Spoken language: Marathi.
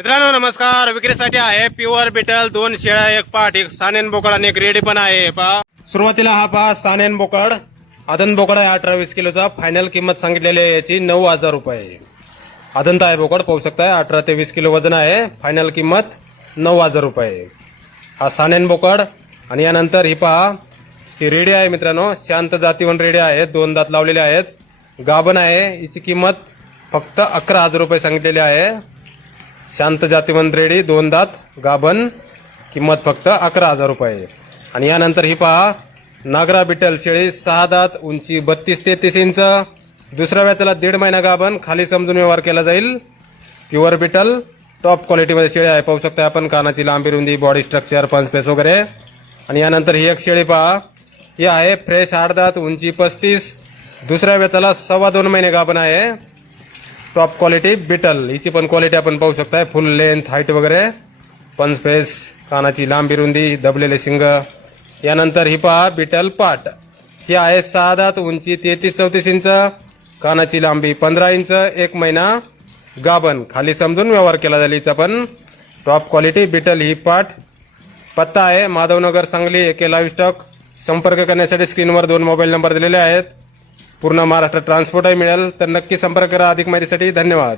मित्रांनो नमस्कार. विक्रीसाठी आहे प्युअर बिटल दोन शेळ्या एक पाठ एक सानेन बोकड आणि एक रेडी पण आहे. पहा. सुरुवातीला हा पहा सानेन बोकड. आदन बोकड आहे अठरा वीस किलोचा. फायनल किंमत सांगितलेली आहे याची नऊ हजार रुपये. आदंत आहे बोकड पाहू शकताय अठरा ते वीस किलो वजन आहे. फायनल किंमत नऊ हजार रुपये. हा सानेन बोकड. आणि यानंतर ही पहा ही रेडी आहे मित्रांनो. शांत जातीवन रेडी आहेत. दोन दात लावलेले आहेत. गाभण आहे. हिची किंमत फक्त अकरा हजार रुपये सांगितलेली आहे. शांत जातीवंत रेडी दोन दात गाभण किंमत फक्त अकरा हजार रुपये. आणि यानंतर ही पहा नागरा बिटल शेळी सहा दात उंची बत्तीस तेहतीस इंच. दुसऱ्या व्याचाला दीड महिना गाभण खाली समजून व्यवहार केला जाईल. प्युअर बिटल टॉप क्वालिटीमध्ये शेळी आहे. पाहू शकता आपण कानाची लांबी रुंदी बॉडी स्ट्रक्चर पंचपेस वगैरे. आणि यानंतर ही एक शेळी पहा ही आहे फ्रेश आठ दात उंची पस्तीस. दुसऱ्या वेताला सव्वा दोन महिने गाभण आहे. टॉप क्वालिटी बिटल हिची पण क्वालिटी आपण पाहू शकताय. फुल लेंथ हाईट वगैरे. पंच फेस कानाची लांबी रुंदी दबलेले शिंग. यानंतर ही पहा बिटल पाट ही आहे सहा दात उंची तेहतीस चौतीस इंच कानाची लांबी पंधरा इंच एक महिना गाभण. खाली समजून व्यवहार केला जाईल हिचा पण. टॉप क्वालिटी बिटल ही पाट पत्ता आहे माधवनगर सांगली एके लाईव्ह स्टॉक संपर्क करण्यासाठी स्क्रीनवर दोन मोबाईल नंबर दिलेले आहेत. पूर्ण महाराष्ट्र ट्रान्सपोर्टही मिळेल तर नक्की संपर्क करा अधिक माहितीसाठी. धन्यवाद.